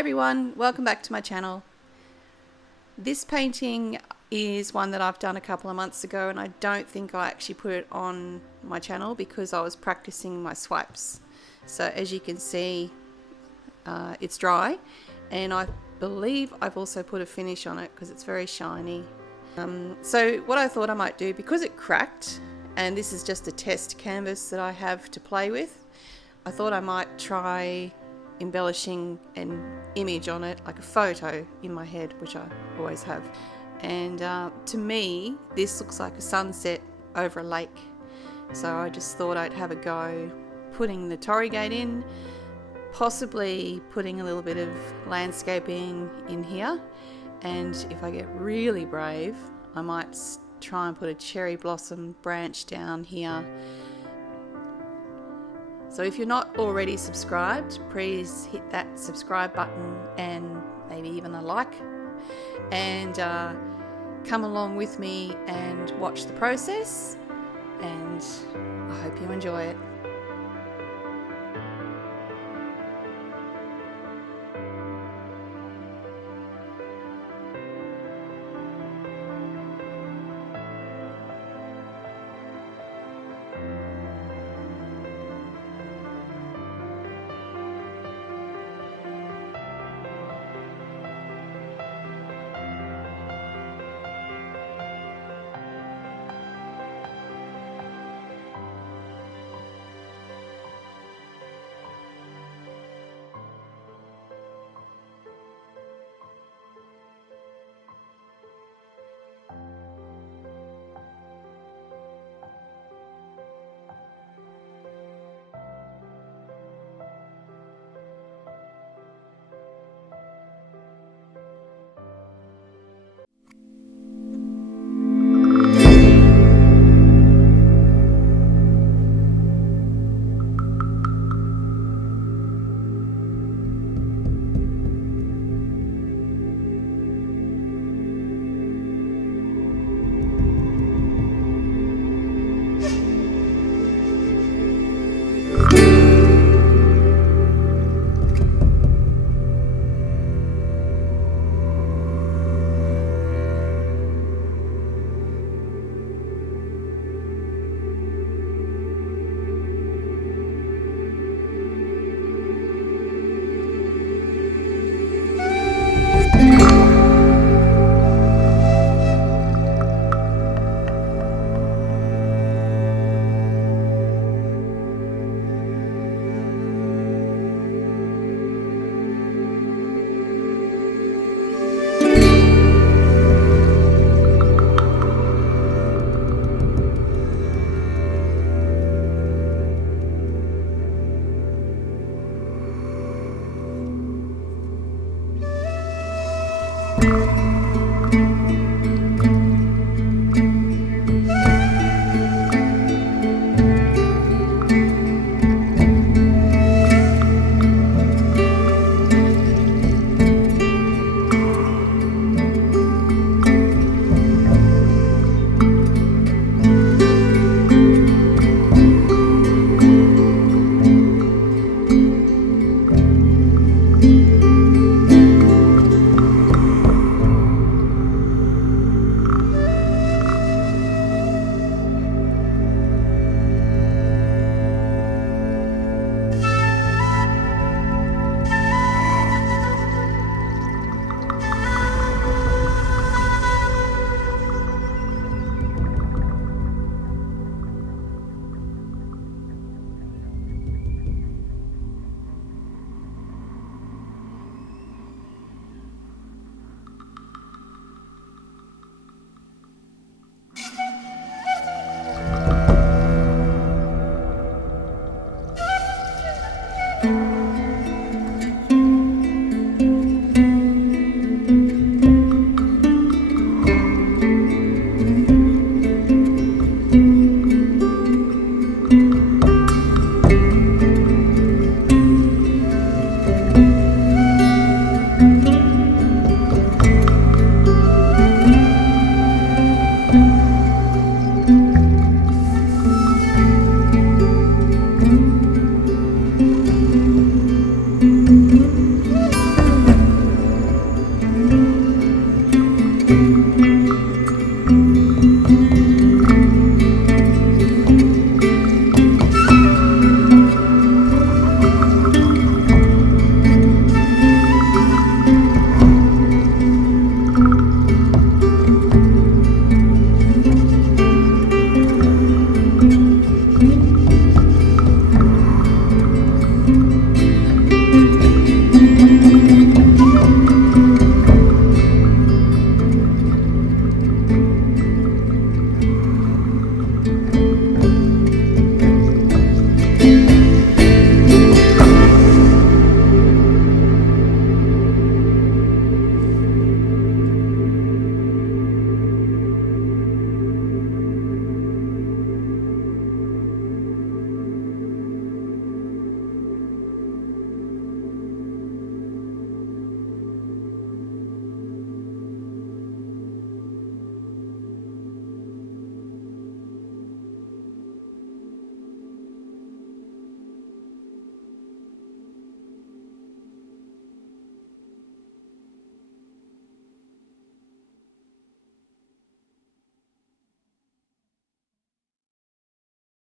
everyone, welcome back to my channel. This painting is one that I've done a couple of months ago, and I don't think I actually put it on my channel because I was practicing my swipes. So as you can see, it's dry, and I believe I've also put a finish on it because it's very shiny. So what I thought I might do, because it cracked and this is just a test canvas that I have to play with, I thought I might try embellishing an image on it, like a photo in my head, which I always have. And to me, this looks like a sunset over a lake. So I just thought I'd have a go putting the Torrigate in, possibly putting a little bit of landscaping in here. And if I get really brave, I might try and put a cherry blossom branch down here. So if you're not already subscribed, please hit that subscribe button and maybe even a like, and come along with me and watch the process, and I hope you enjoy it.